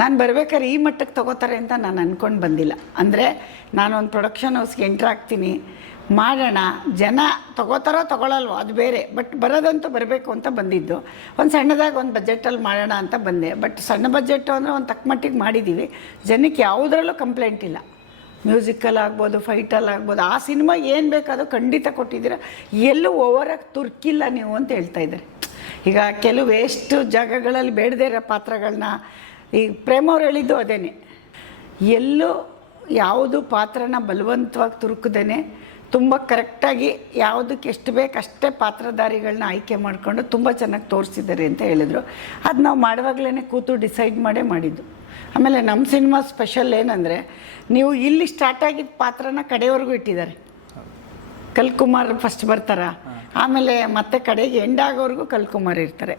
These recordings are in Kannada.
ನಾನು ಬರ್ಬೇಕಾದ್ರೆ ಈ ಮಟ್ಟಕ್ಕೆ ತಗೋತಾರೆ ಅಂತ ನಾನು ಅಂದ್ಕೊಂಡು ಬಂದಿಲ್ಲ. ಅಂದರೆ ನಾನೊಂದು ಪ್ರೊಡಕ್ಷನ್ ಹೌಸ್ಗೆ ಎಂಟ್ರ್ ಆಗ್ತೀನಿ. ಮಾಡೋಣ. ಜನ ತಗೋತಾರೋ ತಗೊಳ್ಳಲ್ವೋ ಅದು ಬೇರೆ. ಬಟ್ ಬರೋದಂತೂ ಬರಬೇಕು ಅಂತ ಬಂದಿದ್ದು. ಒಂದು ಸಣ್ಣದಾಗಿ ಒಂದು ಬಜೆಟಲ್ಲಿ ಮಾಡೋಣ ಅಂತ ಬಂದೆ. ಬಟ್ ಸಣ್ಣ ಬಜೆಟು ಅಂದರೆ ಒಂದು ತಕ್ಕ ಮಟ್ಟಿಗೆ ಮಾಡಿದ್ದೀವಿ ಜನಕ್ಕೆ ಯಾವುದರಲ್ಲೂ ಕಂಪ್ಲೇಂಟ್ ಇಲ್ಲ. ಮ್ಯೂಸಿಕಲ್ ಆಗ್ಬೋದು ಫೈಟಲ್ಲಿ ಆಗ್ಬೋದು, ಆ ಸಿನಿಮಾ ಏನು ಬೇಕಾದರೂ ಖಂಡಿತ ಕೊಟ್ಟಿದ್ದೀರ. ಎಲ್ಲೂ ಓವರಾಗಿ ತುರ್ಕಿಲ್ಲ ನೀವು ಅಂತ ಹೇಳ್ತಾ ಇದ್ದಾರೆ. ಈಗ ಕೆಲವು ಎಷ್ಟು ಜಾಗಗಳಲ್ಲಿ ಬೇಡದೇ ಇರೋ ಪಾತ್ರಗಳನ್ನ ಈಗ ಪ್ರೇಮ ಅವ್ರು ಹೇಳಿದ್ದು ಅದೇನೆ. ಎಲ್ಲೂ ಯಾವುದು ಪಾತ್ರನ ಬಲವಂತವಾಗಿ ತುರುಕದೇನೆ, ತುಂಬ ಕರೆಕ್ಟಾಗಿ ಯಾವುದಕ್ಕೆ ಎಷ್ಟು ಬೇಕು ಅಷ್ಟೇ ಪಾತ್ರಧಾರಿಗಳನ್ನ ಆಯ್ಕೆ ಮಾಡಿಕೊಂಡು ತುಂಬ ಚೆನ್ನಾಗಿ ತೋರಿಸಿದ್ದಾರೆ ಅಂತ ಹೇಳಿದರು. ಅದು ನಾವು ಮಾಡುವಾಗಲೇ ಕೂತು ಡಿಸೈಡ್ ಮಾಡೇ ಮಾಡಿದ್ದು. ಆಮೇಲೆ ನಮ್ಮ ಸಿನಿಮಾ ಸ್ಪೆಷಲ್ ಏನಂದರೆ ನೀವು ಇಲ್ಲಿ ಸ್ಟಾರ್ಟ್ ಆಗಿದ್ದ ಪಾತ್ರನ ಕಡೆಯವರೆಗೂ ಇಟ್ಟಿದ್ದಾರೆ. ಕಲ್ಕುಮಾರ್ ಫಸ್ಟ್ ಬರ್ತಾರ. ಆಮೇಲೆ ಮತ್ತೆ ಕಡೆಗೆ ಎಂಡ್ ಆಗೋವರೆಗೂ ಕಲ್ಕುಮಾರ್ ಇರ್ತಾರೆ.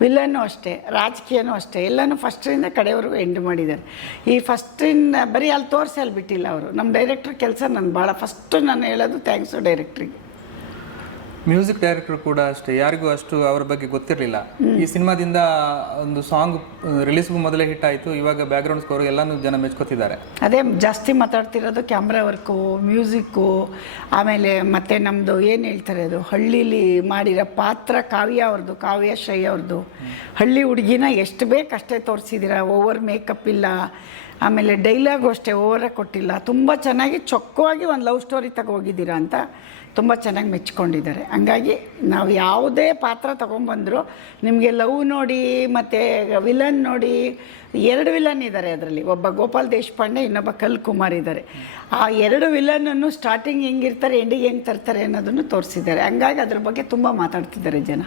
ವಿಲನ್ನು ಅಷ್ಟೇ ರಾಜಕೀಯನೂ ಅಷ್ಟೇ ಎಲ್ಲನೂ ಫಸ್ಟಿಂದ ಕಡೆಯವರೆಗೂ ಎಂಡ್ ಮಾಡಿದ್ದಾರೆ. ಈ ಫಸ್ಟಿಂದ ಬರೀ ಅಲ್ಲಿ ತೋರಿಸಿ ಅಲ್ಲಿ ಬಿಟ್ಟಿಲ್ಲ ಅವರು. ನಮ್ಮ ಡೈರೆಕ್ಟ್ರ್ ಕೆಲಸ ನಾನು ಭಾಳ ಫಸ್ಟು ನಾನು ಹೇಳೋದು ಥ್ಯಾಂಕ್ಸು ಡೈರೆಕ್ಟ್ರಿಗೆ ಮ್ಯೂಸಿಕ್ ಡೈರೆಕ್ಟರ್ ಕೂಡ ಅಷ್ಟೇ ಯಾರಿಗೂ ಅಷ್ಟು ಅವ್ರ ಬಗ್ಗೆ ಗೊತ್ತಿರಲಿಲ್ಲ. ಈ ಸಿನಿಮಾದಿಂದ ಒಂದು ಸಾಂಗ್ ರಿಲೀಸ್ಗೂ ಮೊದಲೇ ಹಿಟ್ ಆಯಿತು ಇವಾಗ ಬ್ಯಾಕ್ಗ್ರೌಂಡ್ ಸ್ಕೋರ್ ಎಲ್ಲಾನು ಜನ ಮೆಚ್ಕೋತಿದ್ದಾರೆ. ಅದೇ ಜಾಸ್ತಿ ಮಾತಾಡ್ತಿರೋದು ಕ್ಯಾಮ್ರಾ ವರ್ಕು ಮ್ಯೂಸಿಕ್ಕು ಆಮೇಲೆ ಮತ್ತೆ ನಮ್ಮದು ಏನು ಹೇಳ್ತಾರೆ ಅದು ಹಳ್ಳೀಲಿ ಮಾಡಿರೋ ಪಾತ್ರ ಕಾವ್ಯ ಅವ್ರದ್ದು ಕಾವ್ಯ ಶ್ರೈ ಅವ್ರದ್ದು ಹಳ್ಳಿ ಹುಡುಗಿನ ಎಷ್ಟು ಬೇಕು ಅಷ್ಟೇ ತೋರಿಸಿದ್ದೀರಾ ಓವರ್ ಮೇಕಪ್ ಇಲ್ಲ ಆಮೇಲೆ ಡೈಲಾಗು ಅಷ್ಟೇ ಓವರಾಗಿ ಕೊಟ್ಟಿಲ್ಲ ತುಂಬ ಚೆನ್ನಾಗಿ ಚೊಕ್ಕವಾಗಿ ಒಂದು ಲವ್ ಸ್ಟೋರಿ ತಗೋಗಿದ್ದೀರಾ ಅಂತ ತುಂಬ ಚೆನ್ನಾಗಿ ಮೆಚ್ಕೊಂಡಿದ್ದಾರೆ. ಹಂಗಾಗಿ ನಾವು ಯಾವುದೇ ಪಾತ್ರ ತೊಗೊಂಬಂದರೂ ನಿಮಗೆ ಲವ್ ನೋಡಿ ಮತ್ತು ವಿಲನ್ ನೋಡಿ ಎರಡು ವಿಲನ್ ಇದ್ದಾರೆ ಅದರಲ್ಲಿ. ಒಬ್ಬ ಗೋಪಾಲ್ ದೇಶಪಾಂಡೆ, ಇನ್ನೊಬ್ಬ ಕಲ್ ಕುಮಾರ್ ಇದ್ದಾರೆ ಆ ಎರಡು ವಿಲನನ್ನು ಸ್ಟಾರ್ಟಿಂಗ್ ಹೆಂಗಿರ್ತಾರೆ ಎಂಡಿಗೆ ಹೆಂಗೆ ತರ್ತಾರೆ ಅನ್ನೋದನ್ನು ತೋರಿಸಿದ್ದಾರೆ. ಹಂಗಾಗಿ ಅದ್ರ ಬಗ್ಗೆ ತುಂಬ ಮಾತಾಡ್ತಿದ್ದಾರೆ ಜನ.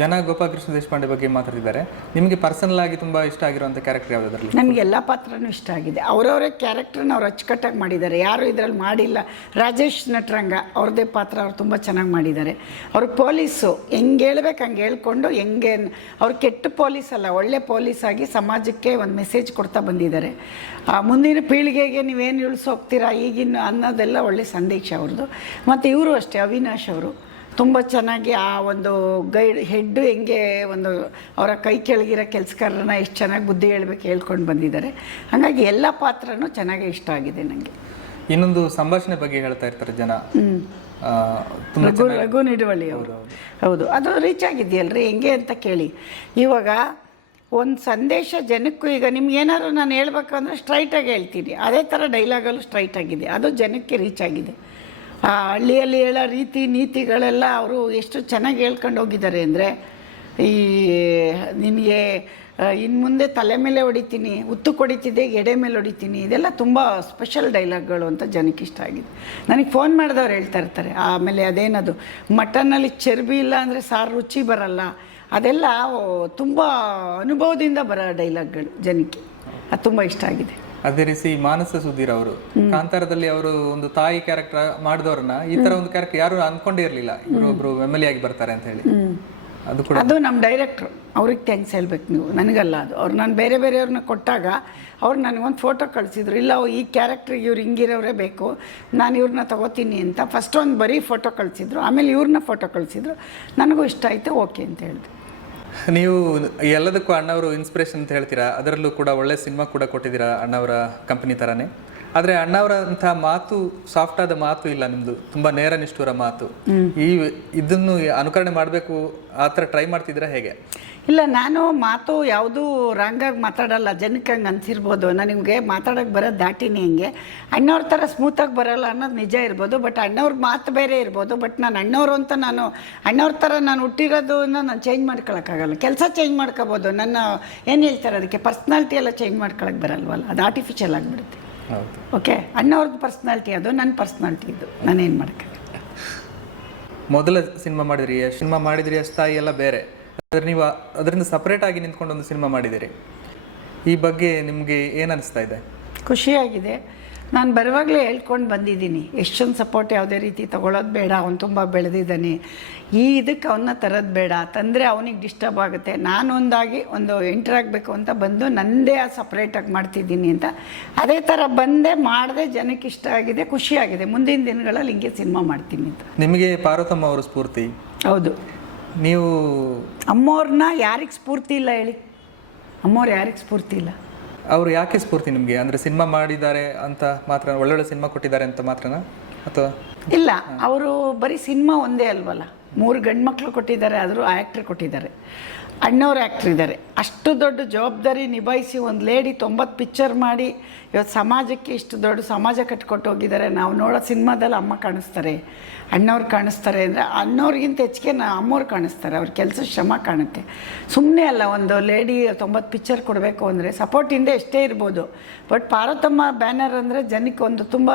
ಜನ ಗೋಪಾಲಕೃಷ್ಣ ದೇಶಪಾಂಡೆ ಬಗ್ಗೆ ಮಾತಾಡಿದ್ದಾರೆ. ನಿಮಗೆ ಪರ್ಸನಲ್ ಆಗಿ ತುಂಬ ಇಷ್ಟ ಆಗಿರುವಂಥ ಕ್ಯಾರೆಕ್ಟರ್ ಯಾವುದಾದ್ರಲ್ಲಿ ನಮಗೆ ಎಲ್ಲ ಪಾತ್ರನೂ ಇಷ್ಟ ಆಗಿದೆ. ಅವರವರೇ ಕ್ಯಾರೆಕ್ಟರ್ನ ಅವ್ರು ಅಚ್ಚುಕಟ್ಟಾಗಿ ಮಾಡಿದ್ದಾರೆ. ಯಾರು ಇದರಲ್ಲಿ ಮಾಡಿಲ್ಲ. ರಾಜೇಶ್ ನಟರಂಗ ಅವ್ರದ್ದೇ ಪಾತ್ರ ಅವ್ರು ತುಂಬ ಚೆನ್ನಾಗಿ ಮಾಡಿದ್ದಾರೆ. ಅವರು ಪೊಲೀಸು. ಹೆಂಗೆ ಹೇಳ್ಬೇಕು ಹಂಗೆ ಹೇಳ್ಕೊಂಡು ಹೆಂಗೆ ಅವ್ರು ಕೆಟ್ಟ ಪೊಲೀಸ್ ಅಲ್ಲ, ಒಳ್ಳೆ ಪೊಲೀಸ್ ಆಗಿ ಸಮಾಜಕ್ಕೆ ಒಂದು ಮೆಸೇಜ್ ಕೊಡ್ತಾ ಬಂದಿದ್ದಾರೆ. ಮುಂದಿನ ಪೀಳಿಗೆಗೆ ನೀವೇನು ಇಳಿಸೋಗ್ತೀರಾ ಈಗಿನ ಅನ್ನೋದೆಲ್ಲ ಒಳ್ಳೆ ಸಂದೇಶ ಅವ್ರದ್ದು ಮತ್ತು ಇವರು ಅಷ್ಟೇ, ಅವಿನಾಶ್ ಅವರು. ತುಂಬ ಚೆನ್ನಾಗಿ ಆ ಒಂದು ಗೈಡ್ ಹೆಡ್ಡು ಹೆಂಗೆ ಒಂದು ಅವರ ಕೈ ಕೆಳಗಿರೋ ಕೆಲಸಗಾರರನ್ನ ಎಷ್ಟು ಚೆನ್ನಾಗಿ ಬುದ್ಧಿ ಹೇಳ್ಬೇಕು ಹೇಳ್ಕೊಂಡು ಬಂದಿದ್ದಾರೆ. ಹಾಗಾಗಿ ಎಲ್ಲ ಪಾತ್ರನೂ ಚೆನ್ನಾಗಿ ಇಷ್ಟ ಆಗಿದೆ ನನಗೆ ಇನ್ನೊಂದು ಸಂಭಾಷಣೆ ಬಗ್ಗೆ ಹೇಳ್ತಾ ಇರ್ತಾರೆ ಜನ. ರಘು ರಘು ನಿಡುವಳಿ ಅವರು. ಹೌದು ಅದು ರೀಚ್ ಆಗಿದೆಯಲ್ರಿ ಹೆಂಗೆ ಅಂತ ಕೇಳಿ. ಇವಾಗ ಒಂದು ಸಂದೇಶ ಜನಕ್ಕೂ ಈಗ ನಿಮ್ಗೆ ಏನಾದ್ರು ನಾನು ಹೇಳ್ಬೇಕು ಅಂದರೆ ಸ್ಟ್ರೈಟಾಗಿ ಹೇಳ್ತೀನಿ. ಅದೇ ಥರ ಡೈಲಾಗಲ್ಲೂ ಸ್ಟ್ರೈಟ್ ಆಗಿದೆ. ಅದು ಜನಕ್ಕೆ ರೀಚ್ ಆಗಿದೆ. ಆ ಹಳ್ಳಿಯಲ್ಲಿ ಹೇಳೋ ರೀತಿ ನೀತಿಗಳೆಲ್ಲ ಅವರು ಎಷ್ಟು ಚೆನ್ನಾಗಿ ಹೇಳ್ಕೊಂಡು ಹೋಗಿದ್ದಾರೆ ಅಂದರೆ ಈ ನಿನಗೆ ಇನ್ನು ಮುಂದೆ ತಲೆ ಮೇಲೆ ಹೊಡಿತೀನಿ, ಉತ್ತು ಕೊಡಿತಿದ್ದೆ, ಎಡೆ ಮೇಲೆ ಹೊಡಿತೀನಿ, ಇದೆಲ್ಲ ತುಂಬ ಸ್ಪೆಷಲ್ ಡೈಲಾಗ್ಗಳು ಅಂತ ಜನಕ್ಕೆ ಇಷ್ಟ ಆಗಿದೆ. ನನಗೆ ಫೋನ್ ಮಾಡಿದವ್ರು ಹೇಳ್ತಾ ಇರ್ತಾರೆ, ಆಮೇಲೆ ಅದೇನದು ಮಟನಲ್ಲಿ ಚರ್ಬಿ ಇಲ್ಲ ಅಂದರೆ ಸಾರು ರುಚಿ ಬರಲ್ಲ, ಅದೆಲ್ಲ ತುಂಬ ಅನುಭವದಿಂದ ಬರೋ ಡೈಲಾಗ್ಗಳು ಜನಕ್ಕೆ. ಅದು ತುಂಬ ಇಷ್ಟ ಆಗಿದೆ. ಅದೇ ರೀತಿ ಮಾನಸ ಸುಧೀರ್ ಅವರು. ಕಾಂತಾರದಲ್ಲಿ ಅವರು ಒಂದು ತಾಯಿ ಕ್ಯಾರೆಕ್ಟರ್ ಮಾಡಿದವ್ರನ್ನ ಈ ತರ ಒಂದು ಕ್ಯಾರೆಕ್ಟರ್ ಯಾರು ಅನ್ಕೊಂಡೇ ಇರ್ಲಿಲ್ಲ. ಇವರು ಒಬ್ರು ಎಂ ಎಲ್ ಆಗಿ ಬರ್ತಾರೆ ಅಂತ ಹೇಳಿ. ಅದು ಕೂಡ ಅದು ನಮ್ಮ ಡೈರೆಕ್ಟ್ರು ಅವ್ರಿಗೆ ಥ್ಯಾಂಕ್ಸ್ ಹೇಳ್ಬೇಕು ನೀವು. ನನಗಲ್ಲ ಅದು. ಅವ್ರು ನಾನು ಬೇರೆ ಬೇರೆಯವ್ರನ್ನ ಕೊಟ್ಟಾಗ ಅವ್ರು ನನಗೊಂದು ಫೋಟೋ ಕಳಿಸಿದ್ರು. ಇಲ್ಲ ಈ ಕ್ಯಾರೆಕ್ಟ್ರಿಗೆ ಇವ್ರು ಹಿಂಗಿರೋರೇ ಬೇಕು. ನಾನು ಇವ್ರನ್ನ ತಗೋತೀನಿ ಅಂತ ಫಸ್ಟ್ ಒಂದು ಬರೀ ಫೋಟೋ ಕಳಿಸಿದ್ರು. ಆಮೇಲೆ ಇವ್ರನ್ನ ಫೋಟೋ ಕಳಿಸಿದ್ರು. ನನಗೂ ಇಷ್ಟ ಆಯಿತು ಓಕೆ ಅಂತ ಹೇಳಿದೆ. ನೀವು ಎಲ್ಲದಕ್ಕೂ ಅಣ್ಣವರು ಇನ್ಸ್ಪಿರೇಷನ್ ಅಂತ ಹೇಳ್ತೀರಾ? ಅದರಲ್ಲೂ ಕೂಡ ಒಳ್ಳೆ ಸಿನಿಮಾ ಕೂಡ ಕೊಟ್ಟಿದ್ದೀರಾ ಅಣ್ಣವರ ಕಂಪನಿ ಥರನೇ ಆದ್ರೆ ಅಣ್ಣವರಂತಹ ಮಾತು ಸಾಫ್ಟ್ ಆದ ಮಾತು ಇಲ್ಲ ನಿಮ್ಮದು ತುಂಬಾ ನೇರ ನಿಷ್ಠುರ ಮಾತು. ಈ ಇದನ್ನು ಅನುಕರಣೆ ಮಾಡಬೇಕು ಆ ಥರ ಟ್ರೈ ಮಾಡ್ತಿದ್ದೀರಾ ಹೇಗೆ? ಇಲ್ಲ ನಾನು ಮಾತು ಯಾವುದೂ ರಾಂಗಾಗಿ ಮಾತಾಡಲ್ಲ ಜನಕ್ಕೆ ಹಂಗೆ ಅನ್ಸಿರ್ಬೋದು ನಿಮಗೆ ಮಾತಾಡೋಕೆ ಬರೋದು ದಾಟಿನಿ ಹಂಗೆ. ಅಣ್ಣವ್ರ ಥರ ಸ್ಮೂತಾಗಿ ಬರೋಲ್ಲ ಅನ್ನೋದು ನಿಜ ಇರ್ಬೋದು ಬಟ್ ಅಣ್ಣವ್ರ ಮಾತು ಬೇರೆ ಇರ್ಬೋದು ಬಟ್ ನಾನು ಅಣ್ಣವರು ಅಂತ ನಾನು ಅಣ್ಣವ್ರ ಥರ ನಾನು ಹುಟ್ಟಿರೋದನ್ನ ನಾನು ಚೇಂಜ್ ಮಾಡ್ಕೊಳಕ್ಕಾಗಲ್ಲ. ಕೆಲಸ ಚೇಂಜ್ ಮಾಡ್ಕೋಬೋದು. ನನ್ನ ಏನು ಹೇಳ್ತಾರೆ ಅದಕ್ಕೆ ಪರ್ಸ್ನಾಲಿಟಿ ಎಲ್ಲ ಚೇಂಜ್ ಮಾಡ್ಕೊಳಕ್ಕೆ ಬರಲ್ವಲ್ಲ? ಅದು ಆರ್ಟಿಫಿಷಿಯಲ್ ಆಗಿಬಿಡುತ್ತೆ. ಓಕೆ ಅಣ್ಣವ್ರದ್ದು ಪರ್ಸ್ನಾಲಿಟಿ ಅದು ನನ್ನ ಪರ್ಸ್ನಾಲಿಟಿ ಇದು. ನಾನೇನು ಮಾಡೋಕ್ಕಾಗಲ್ಲ. ಮೊದಲ ಸಿನಿಮಾ ಮಾಡಿದ್ರಿ ಸಿನಿಮಾ ಮಾಡಿದ್ರಿ ತಾಯಿ ಎಲ್ಲ ಬೇರೆ. ಆದ್ರೆ ನೀವು ಅದರಿಂದ ಸಪರೇಟ್ ಆಗಿ ನಿಂತ್ಕೊಂಡು ಒಂದು ಸಿನಿಮಾ ಮಾಡಿದ್ದೀರಿ. ಈ ಬಗ್ಗೆ ನಿಮಗೆ ಏನು ಅನಿಸ್ತಾ ಇದೆ? ಖುಷಿಯಾಗಿದೆ. ನಾನು ಬರುವಾಗಲೇ ಹೇಳ್ಕೊಂಡು ಬಂದಿದ್ದೀನಿ. ಎಷ್ಟೊಂದು ಸಪೋರ್ಟ್ ಯಾವುದೇ ರೀತಿ ತೊಗೊಳೋದು ಬೇಡ ಅವ್ನು ತುಂಬ ಬೆಳೆದಿದ್ದಾನೆ. ಈ ಇದಕ್ಕೆ ಅವನ್ನ ತರೋದು ಬೇಡ. ತಂದರೆ ಅವನಿಗೆ ಡಿಸ್ಟರ್ಬ್ ಆಗುತ್ತೆ. ನಾನು ಒಂದಾಗಿ ಒಂದು ಎಂಟ್ರ್ ಆಗಬೇಕು ಅಂತ ಬಂದು ನನ್ನದೇ ಆ ಸಪ್ರೇಟಾಗಿ ಮಾಡ್ತಿದ್ದೀನಿ ಅಂತ. ಅದೇ ಥರ ಬಂದೆ ಮಾಡಿದೆ ಜನಕ್ಕೆ ಇಷ್ಟ ಆಗಿದೆ ಖುಷಿಯಾಗಿದೆ. ಮುಂದಿನ ದಿನಗಳಲ್ಲಿ ಹಿಂಗೆ ಸಿನಿಮಾ ಮಾಡ್ತೀನಿ ಅಂತ. ನಿಮಗೆ ಪಾರ್ವತಮ್ಮ ಅವರು ಸ್ಫೂರ್ತಿ? ಹೌದು. ನೀವು ಅಮ್ಮವ್ರನ್ನ ಯಾರಿಗೆ ಸ್ಫೂರ್ತಿ ಇಲ್ಲ ಹೇಳಿ. ಅಮ್ಮವ್ರು ಯಾರಿಗೆ ಸ್ಫೂರ್ತಿ ಇಲ್ಲ. ಅವರು ಯಾಕೆ ಸ್ಫೂರ್ತಿ ನಿಮಗೆ? ಅಂದರೆ ಸಿನಿಮಾ ಮಾಡಿದ್ದಾರೆ ಅಂತ ಮಾತ್ರ ಒಳ್ಳೊಳ್ಳೆ ಸಿನಿಮಾ ಕೊಟ್ಟಿದ್ದಾರೆ ಅಂತ ಮಾತ್ರನಾ? ಅಥವಾ? ಇಲ್ಲ ಅವರು ಬರೀ ಸಿನಿಮಾ ಒಂದೇ ಅಲ್ವಲ್ಲ. ಮೂರು ಗಂಡು ಮಕ್ಕಳು ಕೊಟ್ಟಿದ್ದಾರೆ ಆದರೂ ಆ್ಯಕ್ಟ್ರ್ ಕೊಟ್ಟಿದ್ದಾರೆ. ಅಣ್ಣವ್ರು ಆ್ಯಕ್ಟ್ರ್ ಇದ್ದಾರೆ ಅಷ್ಟು ದೊಡ್ಡ ಜವಾಬ್ದಾರಿ ನಿಭಾಯಿಸಿ ಒಂದು ಲೇಡಿ ತೊಂಬತ್ತು ಪಿಕ್ಚರ್ ಮಾಡಿ ಇವತ್ತು ಸಮಾಜಕ್ಕೆ ಇಷ್ಟು ದೊಡ್ಡ ಸಮಾಜ ಕಟ್ಕೊಟ್ಟು ಹೋಗಿದ್ದಾರೆ ನಾವು ನೋಡೋ ಸಿನಿಮಾದಲ್ಲಿ ಅಮ್ಮ ಕಾಣಿಸ್ತಾರೆ, ಅಣ್ಣವ್ರು ಕಾಣಿಸ್ತಾರೆ ಅಂದರೆ ಅಣ್ಣವ್ರಿಗಿಂತ ಹೆಚ್ಚಿಗೆ ನಾ ಅಮ್ಮವ್ರು ಕಾಣಿಸ್ತಾರೆ. ಅವ್ರ ಕೆಲಸ ಶ್ರಮ ಕಾಣುತ್ತೆ. ಸುಮ್ಮನೆ ಅಲ್ಲ, ಒಂದು ಲೇಡಿ ತೊಂಬತ್ತು ಪಿಕ್ಚರ್ ಕೊಡಬೇಕು ಅಂದರೆ ಸಪೋರ್ಟಿಂದ ಎಷ್ಟೇ ಇರ್ಬೋದು. ಬಟ್ ಪಾರ್ವತಮ್ಮ ಬ್ಯಾನರ್ ಅಂದರೆ ಜನಕ್ಕೆ ಒಂದು ತುಂಬ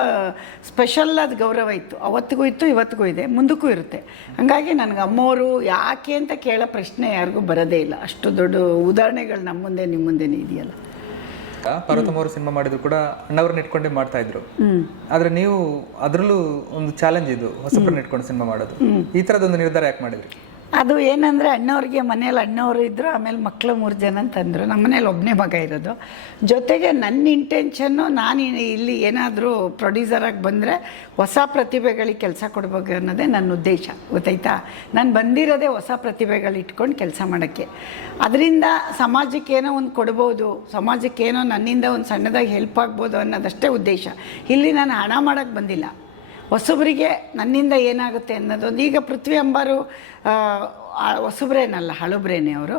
ಸ್ಪೆಷಲ್ ಆದ ಗೌರವ ಇತ್ತು. ಅವತ್ತಿಗೂ ಇತ್ತು, ಇವತ್ತಿಗೂ ಇದೆ, ಮುಂದಕ್ಕೂ ಇರುತ್ತೆ. ಹಾಗಾಗಿ ನನಗೆ ಅಮ್ಮವರು ಯಾಕೆ ಅಂತ ಕೇಳೋ ಪ್ರಶ್ನೆ ಯಾರಿಗೂ ಬರೋದೇ ಇಲ್ಲ. ಅಷ್ಟು ದೊಡ್ಡ ಉದಾಹರಣೆಗಳು ನಮ್ಮ ಮುಂದೆ ನಿಮ್ಮ ಮುಂದೆ ಇದೆಯಲ್ಲ. ಪಾರ್ವತಮ್ಮ ಅವರು ಸಿನಿಮಾ ಮಾಡಿದ್ರು ಕೂಡ ಅಣ್ಣವ್ರನ್ನ ಇಟ್ಕೊಂಡೇ ಮಾಡ್ತಾ ಇದ್ರು. ಆದ್ರೆ ನೀವು ಅದರಲ್ಲೂ ಒಂದು ಚಾಲೆಂಜ್ ಇದು ಹೊಸಬ್ರನ್ನ ಇಟ್ಕೊಂಡು ಸಿನಿಮಾ ಮಾಡೋದು. ಈ ತರದೊಂದು ನಿರ್ಧಾರ ಯಾಕೆ ಮಾಡಿದ್ರಿ? ಅದು ಏನಂದರೆ ಅಣ್ಣವ್ರಿಗೆ ಮನೇಲಿ ಅಣ್ಣವರು ಇದ್ದರು ಆಮೇಲೆ ಮಕ್ಕಳು ಮೂರು ಜನ ಅಂತಂದರು ನಮ್ಮ ಮನೇಲಿ ಒಬ್ಬನೇ ಮಗ ಇರೋದು. ಜೊತೆಗೆ ನನ್ನ ಇಂಟೆನ್ಷನ್ನು ನಾನು ಇಲ್ಲಿ ಏನಾದರೂ ಪ್ರೊಡ್ಯೂಸರಾಗಿ ಬಂದರೆ ಹೊಸ ಪ್ರತಿಭೆಗಳಿಗೆ ಕೆಲಸ ಕೊಡ್ಬೇಕು ಅನ್ನೋದೇ ನನ್ನ ಉದ್ದೇಶ. ಗೊತ್ತಾಯ್ತಾ? ನಾನು ಬಂದಿರೋದೇ ಹೊಸ ಪ್ರತಿಭೆಗಳಿಟ್ಕೊಂಡು ಕೆಲಸ ಮಾಡೋಕ್ಕೆ. ಅದರಿಂದ ಸಮಾಜಕ್ಕೆ ಏನೋ ಒಂದು ಕೊಡ್ಬೋದು ಸಮಾಜಕ್ಕೇನೋ ನನ್ನಿಂದ ಒಂದು ಸಣ್ಣದಾಗಿ ಹೆಲ್ಪ್ ಆಗ್ಬೋದು ಅನ್ನೋದಷ್ಟೇ ಉದ್ದೇಶ. ಇಲ್ಲಿ ನಾನು ಹಣ ಮಾಡೋಕ್ಕೆ ಬಂದಿಲ್ಲ. ಹೊಸಬರಿಗೆ ನನ್ನಿಂದ ಏನಾಗುತ್ತೆ ಅನ್ನೋದೊಂದು ಈಗ ಪೃಥ್ವಿ ಅಂಬಾರು ಹೊಸಬ್ರೇನಲ್ಲ, ಹಳಬ್ರೇನೆ ಅವರು.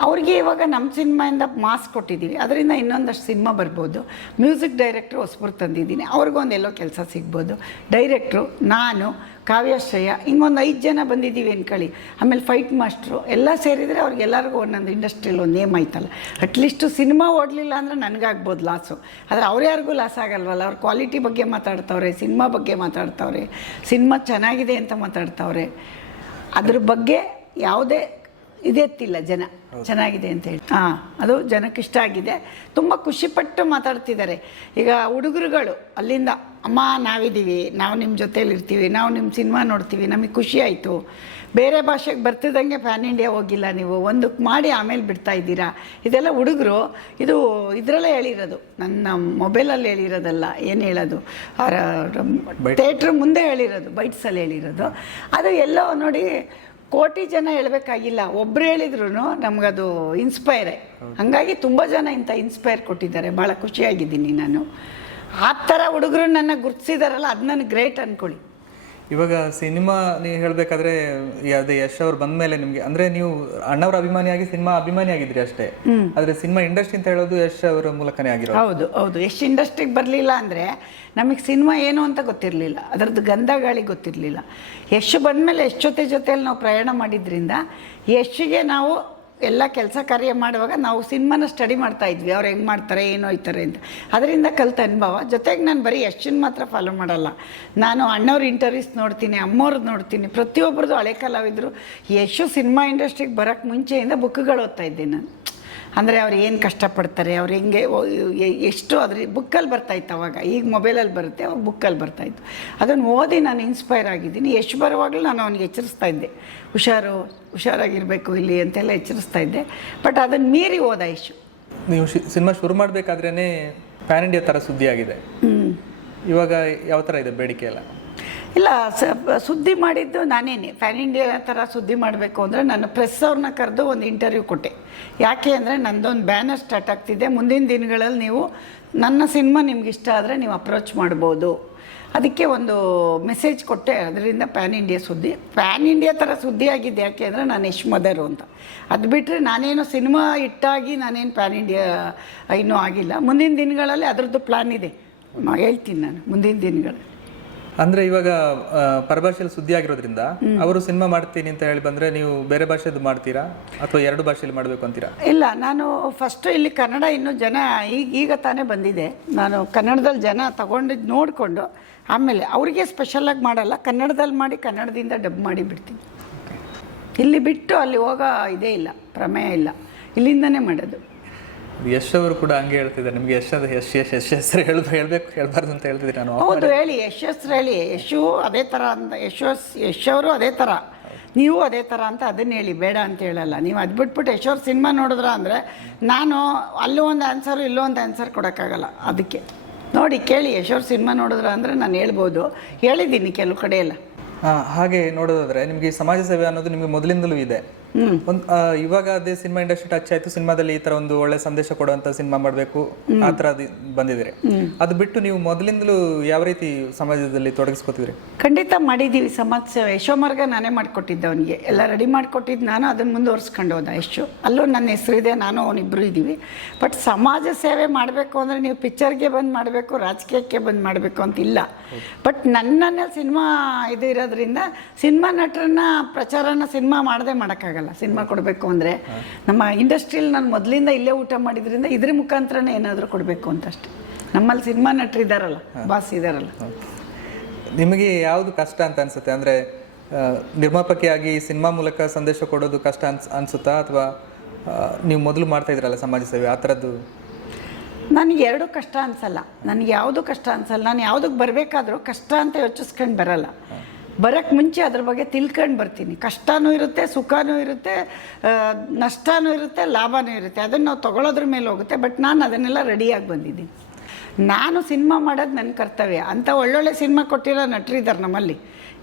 ಅವ್ರಿಗೆ ಇವಾಗ ನಮ್ಮ ಸಿನಿಮಾಯಿಂದ ಮಾಸ್ ಕೊಟ್ಟಿದ್ದೀವಿ. ಅದರಿಂದ ಇನ್ನೊಂದಷ್ಟು ಸಿನಿಮಾ ಬರ್ಬೋದು. ಮ್ಯೂಸಿಕ್ ಡೈರೆಕ್ಟ್ರು ಹೊಸಬ್ರು ತಂದಿದ್ದೀನಿ. ಅವ್ರಿಗೊಂದು ಎಲ್ಲೋ ಕೆಲಸ ಸಿಗ್ಬೋದು. ಡೈರೆಕ್ಟ್ರು, ನಾನು, ಕಾವ್ಯಾಶ್ರಯ, ಹಿಂಗೊಂದು ಐದು ಜನ ಬಂದಿದ್ದೀವಿ ಅನ್ಕೊಳ್ಳಿ. ಆಮೇಲೆ ಫೈಟ್ ಮಾಸ್ಟ್ರು, ಎಲ್ಲ ಸೇರಿದರೆ ಅವ್ರಿಗೆಲ್ಲರಿಗೂ ಒಂದೊಂದು ಇಂಡಸ್ಟ್ರಿಯಲ್ಲಿ ಒಂದು ನೇಮ್ ಆಯ್ತಲ್ಲ. ಅಟ್ಲೀಸ್ಟು ಸಿನಿಮಾ ಓಡಲಿಲ್ಲ ಅಂದರೆ ನನಗಾಗ್ಬೋದು ಲಾಸು. ಆದರೆ ಅವ್ರು ಯಾರಿಗೂ ಲಾಸ್ ಆಗಲ್ವಲ್ಲ. ಅವ್ರ ಕ್ವಾಲಿಟಿ ಬಗ್ಗೆ ಮಾತಾಡ್ತವ್ರೆ, ಸಿನಿಮಾ ಬಗ್ಗೆ ಮಾತಾಡ್ತವ್ರೆ, ಸಿನಿಮಾ ಚೆನ್ನಾಗಿದೆ ಅಂತ ಮಾತಾಡ್ತವ್ರೆ. ಅದ್ರ ಬಗ್ಗೆ ಯಾವುದೇ ಇದೆತ್ತಿಲ್ಲ ಜನ. ಚೆನ್ನಾಗಿದೆ ಅಂತ ಹೇಳಿ. ಹಾಂ ಅದು ಜನಕ್ಕೆ ಇಷ್ಟ ಆಗಿದೆ. ತುಂಬ ಖುಷಿಪಟ್ಟು ಮಾತಾಡ್ತಿದ್ದಾರೆ. ಈಗ ಹುಡುಗರುಗಳು ಅಲ್ಲಿಂದ ಅಮ್ಮ ನಾವಿದ್ದೀವಿ. ನಾವು ನಿಮ್ಮ ಜೊತೇಲಿ ಇರ್ತೀವಿ ನಾವು ನಿಮ್ಮ ಸಿನಿಮಾ ನೋಡ್ತೀವಿ. ನಮಗೆ ಖುಷಿ ಆಯಿತು. ಬೇರೆ ಭಾಷೆಗೆ ಬರ್ತಿದ್ದಂಗೆ ಫ್ಯಾನ್ ಇಂಡಿಯಾ ಹೋಗಿಲ್ಲ ನೀವು. ಒಂದಕ್ಕೆ ಮಾಡಿ ಆಮೇಲೆ ಬಿಡ್ತಾ ಇದ್ದೀರಾ? ಇದೆಲ್ಲ ಹುಡುಗರು ಇದು ಇದರಲ್ಲೇ ಹೇಳಿರೋದು. ನನ್ನ ಮೊಬೈಲಲ್ಲಿ ಹೇಳಿರೋದಲ್ಲ ಏನು ಹೇಳೋದು? ಥಿಯೇಟ್ರ್ ಮುಂದೆ ಹೇಳಿರೋದು ಬೈಟ್ಸಲ್ಲಿ ಹೇಳಿರೋದು. ಅದು ಎಲ್ಲೋ ನೋಡಿ ಕೋಟಿ ಜನ ಹೇಳಬೇಕಾಗಿಲ್ಲ. ಒಬ್ರು ಹೇಳಿದ್ರು ನಮಗದು ಇನ್ಸ್ಪೈರೇ ಹಾಗಾಗಿ ತುಂಬ ಜನ ಇಂಥ ಇನ್ಸ್ಪೈರ್ ಕೊಟ್ಟಿದ್ದಾರೆ. ಭಾಳ ಖುಷಿಯಾಗಿದ್ದೀನಿ ನಾನು. ಆ ಥರ ಹುಡುಗರು ನನ್ನ ಗುರ್ತಿಸಿದಾರಲ್ಲ, ಅದು ನನಗೆ ಗ್ರೇಟ್ ಅಂದ್ಕೊಳ್ಳಿ ಇವಾಗ ಸಿನಿಮಾ ನೀವು ಹೇಳ್ಬೇಕಾದ್ರೆ ಅದೇ ಯಶ್ ಅವ್ರು ಬಂದ ಮೇಲೆ ನಿಮ್ಗೆ ಅಂದ್ರೆ ನೀವು ಅಣ್ಣವ್ರ ಅಭಿಮಾನಿಯಾಗಿ ಸಿನಿಮಾ ಅಭಿಮಾನಿ ಆಗಿದ್ರಿ ಅಷ್ಟೇ. ಆದ್ರೆ ಸಿನಿಮಾ ಇಂಡಸ್ಟ್ರಿ ಅಂತ ಹೇಳೋದು ಯಶ್ ಅವರ ಮೂಲಕನೇ ಆಗಿರೋ ಹೌದು ಹೌದು. ಯಶ್ ಇಂಡಸ್ಟ್ರಿಗೆ ಬರಲಿಲ್ಲ ಅಂದ್ರೆ ನಮಗೆ ಸಿನಿಮಾ ಏನು ಅಂತ ಗೊತ್ತಿರಲಿಲ್ಲ. ಅದರದ್ದು ಗಂಧ ಗಾಳಿ ಗೊತ್ತಿರಲಿಲ್ಲ. ಯಶ್ ಬಂದಮೇಲೆ ಎಷ್ಟು ಜೊತೆ ಜೊತೆಯಲ್ಲಿ ನಾವು ಪ್ರಯಾಣ ಮಾಡಿದ್ರಿಂದ ಯಶ್ಗೆ ನಾವು ಎಲ್ಲ ಕೆಲಸ ಕಾರ್ಯ ಮಾಡುವಾಗ ನಾವು ಸಿನಿಮಾನ ಸ್ಟಡಿ ಮಾಡ್ತಾ ಇದ್ವಿ. ಅವ್ರು ಹೆಂಗೆ ಮಾಡ್ತಾರೆ, ಏನು ಹೋಯ್ತಾರೆ ಅಂತ. ಅದರಿಂದ ಕಲಿತ ಅನುಭವ. ಜೊತೆಗೆ ನಾನು ಬರೀ ಯಶನ್ ಮಾತ್ರ ಫಾಲೋ ಮಾಡಲ್ಲ. ನಾನು ಅಣ್ಣವ್ರ ಇಂಟರ್ವ್ಯೂಸ್ ನೋಡ್ತೀನಿ ಅಮ್ಮವ್ರದ್ದು ನೋಡ್ತೀನಿ. ಪ್ರತಿಯೊಬ್ಬರದ್ದು ಹಳೆ ಕಲಾವಿದರು. ಯಶು ಸಿನಿಮಾ ಇಂಡಸ್ಟ್ರಿಗೆ ಬರೋಕ್ಕೆ ಮುಂಚೆಯಿಂದ ಬುಕ್ಗಳು ಓದ್ತಾ ಇದ್ದೆ ನಾನು. ಅಂದರೆ ಅವ್ರು ಏನು ಕಷ್ಟಪಡ್ತಾರೆ ಅವ್ರು ಹೆಂಗೆ ಎಷ್ಟು ಅದ್ರ ಬುಕ್ಕಲ್ಲಿ ಬರ್ತಾಯಿತ್ತು ಅವಾಗ. ಈಗ ಮೊಬೈಲಲ್ಲಿ ಬರುತ್ತೆ ಅವಾಗ ಬುಕ್ಕಲ್ಲಿ ಬರ್ತಾಯಿತ್ತು. ಅದನ್ನು ಓದಿ ನಾನು ಇನ್ಸ್ಪೈರ್ ಆಗಿದ್ದೀನಿ. ಎಷ್ಟು ಬರುವಾಗಲೂ ನಾನು ಅವನಿಗೆ ಎಚ್ಚರಿಸ್ತಾ ಇದ್ದೆ. ಹುಷಾರು ಹುಷಾರಾಗಿರಬೇಕು ಇಲ್ಲಿ ಅಂತೆಲ್ಲ ಎಚ್ಚರಿಸ್ತಾ ಇದ್ದೆ. ಬಟ್ ಅದನ್ನು ಮೀರಿ ಓದ ಇಶು ನೀವು ಸಿನಿಮಾ ಶುರು ಮಾಡಬೇಕಾದ್ರೇ ಪ್ಯಾನ್ ಇಂಡಿಯಾ ಥರ ಸುದ್ದಿ ಆಗಿದೆ ಇವಾಗ ಯಾವ ಥರ ಇದೆ ಬೇಡಿಕೆ ಎಲ್ಲ? ಇಲ್ಲ ಸುದ್ದಿ ಮಾಡಿದ್ದು ನಾನೇನೆ. ಫ್ಯಾನ್ ಇಂಡಿಯಾ ಥರ ಸುದ್ದಿ ಮಾಡಬೇಕು ಅಂದರೆ ನಾನು ಪ್ರೆಸ್ ಅವ್ರನ್ನ ಕರೆದು ಒಂದು ಇಂಟರ್ವ್ಯೂ ಕೊಟ್ಟೆ. ಯಾಕೆ ಅಂದರೆ ನಂದೊಂದು ಬ್ಯಾನರ್ ಸ್ಟಾರ್ಟ್ ಆಗ್ತಿದೆ. ಮುಂದಿನ ದಿನಗಳಲ್ಲಿ ನೀವು ನನ್ನ ಸಿನಿಮಾ ನಿಮ್ಗೆ ಇಷ್ಟ ಆದರೆ ನೀವು ಅಪ್ರೋಚ್ ಮಾಡ್ಬೋದು. ಅದಕ್ಕೆ ಒಂದು ಮೆಸೇಜ್ ಕೊಟ್ಟೆ. ಅದರಿಂದ ಪ್ಯಾನ್ ಇಂಡಿಯಾ ಸುದ್ದಿ. ಪ್ಯಾನ್ ಇಂಡಿಯಾ ಥರ ಸುದ್ದಿ ಆಗಿದ್ದು ಯಾಕೆ ಅಂದರೆ ನಾನು ಯಶ್ ಮದರು ಅಂತ. ಅದು ಬಿಟ್ಟರೆ ನಾನೇನು ಸಿನಿಮಾ ಇಟ್ಟಾಗಿ ನಾನೇನು ಪ್ಯಾನ್ ಇಂಡಿಯಾ ಇನ್ನೂ ಆಗಿಲ್ಲ. ಮುಂದಿನ ದಿನಗಳಲ್ಲಿ ಅದರದ್ದು ಪ್ಲ್ಯಾನ್ ಇದೆ. ಹೇಳ್ತೀನಿ ನಾನು ಮುಂದಿನ ದಿನಗಳು ಅಂದ್ರೆ ಇವಾಗ ಪರಭಾಷೆಯಲ್ಲಿ ಸುದ್ದಿ ಆಗಿರೋದ್ರಿಂದ ಅವರು ಸಿನಿಮಾ ಮಾಡ್ತೀನಿ ಅಂತ ಹೇಳಿ ಬಂದ್ರೆ ನೀವು ಬೇರೆ ಭಾಷೆದು ಮಾಡ್ತೀರಾ? ಅಥವಾ ಎರಡು ಭಾಷೆಯಲ್ಲಿ ಮಾಡ್ಬೇಕು ಅಂತೀರಾ? ಇಲ್ಲ ನಾನು ಫಸ್ಟ್ ಇಲ್ಲಿ ಕನ್ನಡ ಇನ್ನು ಜನ ಈಗ ಈಗ ತಾನೇ ಬಂದಿದೆ. ನಾನು ಕನ್ನಡದಲ್ಲಿ ಜನ ತಗೊಂಡಿದ್ದು ನೋಡಿಕೊಂಡು ಆಮೇಲೆ ಅವರಿಗೆ ಸ್ಪೆಷಲಾಗಿ ಮಾಡಲ್ಲ ಕನ್ನಡದಲ್ಲಿ ಮಾಡಿ ಕನ್ನಡದಿಂದ ಡಬ್ ಮಾಡಿ ಬಿಡ್ತೀನಿ. ಇಲ್ಲಿ ಬಿಟ್ಟು ಅಲ್ಲಿ ಹೋಗೋ ಇದೇ ಇಲ್ಲ ಪ್ರಮೇಯ ಇಲ್ಲ. ಇಲ್ಲಿಂದನೇ ಮಾಡೋದು. ಯಶ್ ಅವರು ಕೂಡ ಹಂಗೆ ಹೇಳ್ತಿದ್ದಾರೆ. ನಿಮ್ಗೆ ಯಶ್ ಯಶ್ ಯಶ್ ಯಶ್ ಹೆಸರು ಹೇಳ್ಬೇಕು ಹೇಳ್ಬೇಕು ಹೇಳ್ಬಾರ್ದು ಅಂತ ಹೇಳ್ತಿದ್ರಿ ನಾನು. ಹೌದು ಹೇಳಿ ಯಶ್ ಹೆಸರು ಹೇಳಿ. ಯಶು ಅದೇ ಥರ ಅಂತ ಯಶಸ್ ಯಶ್ ಅವರು ಅದೇ ಥರ ನೀವು ಅದೇ ಥರ ಅಂತ ಅದನ್ನ ಹೇಳಿ ಬೇಡ ಅಂತ ಹೇಳಲ್ಲ. ನೀವು ಅದು ಬಿಟ್ಬಿಟ್ಟು ಯಶೋರ್ ಸಿನಿಮಾ ನೋಡಿದ್ರ ಅಂದರೆ ನಾನು ಅಲ್ಲೂ ಒಂದು ಆನ್ಸರು ಇಲ್ಲೋ ಒಂದು ಆನ್ಸರ್ ಕೊಡೋಕ್ಕಾಗಲ್ಲ. ಅದಕ್ಕೆ. ನೋಡಿ ಕೇಳಿ ಯಶೋರ್ ಸಿನಿಮಾ ನೋಡಿದ್ರ ಅಂದರೆ ನಾನು ಹೇಳ್ಬೋದು. ಹೇಳಿದ್ದೀನಿ ಕೆಲವು ಕಡೆ ಎಲ್ಲ ಆ, ಹಾಗೆ ನೋಡೋದಾದ್ರೆ ನಿಮಗೆ ಸಮಾಜ ಸೇವೆ ಅನ್ನೋದು ನಿಮಗೆ ಮೊದಲಿಂದಲೂ ಇದೆ. ಒಂದು ಇವಾಗ ಅದೇ ಸಿನಿಮಾ ಇಂಡಸ್ಟ್ರಿ ಟಚ್ ಆಯ್ತು. ಸಿನಿಮಾದಲ್ಲಿ ಈ ತರ ಒಂದು ಒಳ್ಳೆ ಸಂದೇಶ ಕೊಡುವಂತ ಸಿನಿಮಾ ಮಾಡಬೇಕು. ಆ ತರ ಬಂದಿದ್ರೆ ಅದು ಬಿಟ್ಟು ನೀವು ಮೊದಲಿಂದಲೂ ಯಾವ ರೀತಿ ಸಮಾಜದಲ್ಲಿ ತೊಡಗಿಸ್ಕೊತಿದ್ರಿ? ಖಂಡಿತ ಮಾಡಿದೀವಿ. ಸಮಾಜ ಸೇವೆ ಯಶೋಮಾರ್ಗ ನಾನೇ ಮಾಡ್ಕೊಟ್ಟಿದ್ದೆ ಅವನಿಗೆ. ಎಲ್ಲ ರೆಡಿ ಮಾಡಿಕೊಟ್ಟಿದ್ದು ನಾನು. ಅದನ್ನ ಮುಂದುವರ್ಸ್ಕೊಂಡು ಹೋದ ಯಶು ಅಲ್ಲೂ ನನ್ನ ಹೆಸರಿದೆ ನಾನು ಅವನಿಬ್ರು ಇದ್ದೀವಿ ಬಟ್ ಸಮಾಜ ಸೇವೆ ಮಾಡಬೇಕು ಅಂದರೆ ನೀವು ಪಿಕ್ಚರ್ಗೆ ಬಂದು ಮಾಡಬೇಕು ರಾಜಕೀಯಕ್ಕೆ ಬಂದು ಮಾಡಬೇಕು ಅಂತ ಇಲ್ಲ. ಬಟ್ ನನ್ನಲ್ಲಿ ಸಿನಿಮಾ ಇದು ಇರೋದ್ರಿಂದ ಸಿನಿಮಾ ನಟರನ್ನ ಪ್ರಚಾರನ ಸಿನಿಮಾ ಮಾಡದೆ ಮಾಡೋಕ್ಕಾಗಲ್ಲ. ಸಿನಿಮಾ ಕೊಡಬೇಕು ಅಂದರೆ. ನಮ್ಮ ಇಂಡಸ್ಟ್ರಿಯಲ್ಲಿ ನಾನು ಮೊದಲಿಂದ ಇಲ್ಲೇ ಊಟ ಮಾಡಿದ್ರಿಂದ ಇದ್ರ ಮುಖಾಂತರನೇ ಏನಾದರೂ ಕೊಡಬೇಕು ಅಂತ ಅಷ್ಟೇ ನಮ್ಮಲ್ಲಿ ಸಿನಿಮಾ ನಟರು ಇದ್ದಾರಲ್ಲ ಬಾಸ್ ಇದ್ದಾರಲ್ಲ ನಿಮಗೆ ಯಾವುದು ಕಷ್ಟ ಅಂತ ಅನ್ಸುತ್ತೆ? ಅಂದರೆ ನಿರ್ಮಾಪಕಿಯಾಗಿ ಸಿನಿಮಾ ಮೂಲಕ ಸಂದೇಶ ಕೊಡೋದು ಕಷ್ಟ ಅನ್ಸ್ ಅನ್ಸುತ್ತಾ? ಅಥವಾ ನೀವು ಮೊದಲು ಮಾಡ್ತಾ ಇದ್ರಲ್ಲ ಸಮಾಜ ಸೇವೆ ಆ ಥರದ್ದು? ನನಗೆ ಎರಡು ಕಷ್ಟ ಅನ್ಸಲ್ಲ. ನನಗೆ ಯಾವುದು ಕಷ್ಟ ಅನ್ಸಲ್ಲ. ನಾನು ಯಾವುದಕ್ಕೆ ಬರಬೇಕಾದ್ರೂ ಕಷ್ಟ ಅಂತ ಯೋಚಿಸ್ಕೊಂಡು ಬರಲ್ಲ. ಬರೋಕ್ಕೆ ಮುಂಚೆ ಅದ್ರ ಬಗ್ಗೆ ತಿಳ್ಕೊಂಡು ಬರ್ತೀನಿ. ಕಷ್ಟವೂ ಇರುತ್ತೆ, ಸುಖನೂ ಇರುತ್ತೆ ನಷ್ಟವೂ ಇರುತ್ತೆ ಲಾಭವೂ ಇರುತ್ತೆ. ಅದನ್ನು ನಾವು ತೊಗೊಳೋದ್ರ ಮೇಲೆ ಹೋಗುತ್ತೆ, ಬಟ್ ನಾನು ಅದನ್ನೆಲ್ಲ ರೆಡಿಯಾಗಿ ಬಂದಿದ್ದೀನಿ. ನಾನು ಸಿನಿಮಾ ಮಾಡೋದು ನನ್ನ ಕರ್ತವ್ಯ. ಅಂಥ ಒಳ್ಳೊಳ್ಳೆ ಸಿನಿಮಾ ಕೊಟ್ಟಿರೋ ನಟರಿದ್ದಾರೆ ನಮ್ಮಲ್ಲಿ.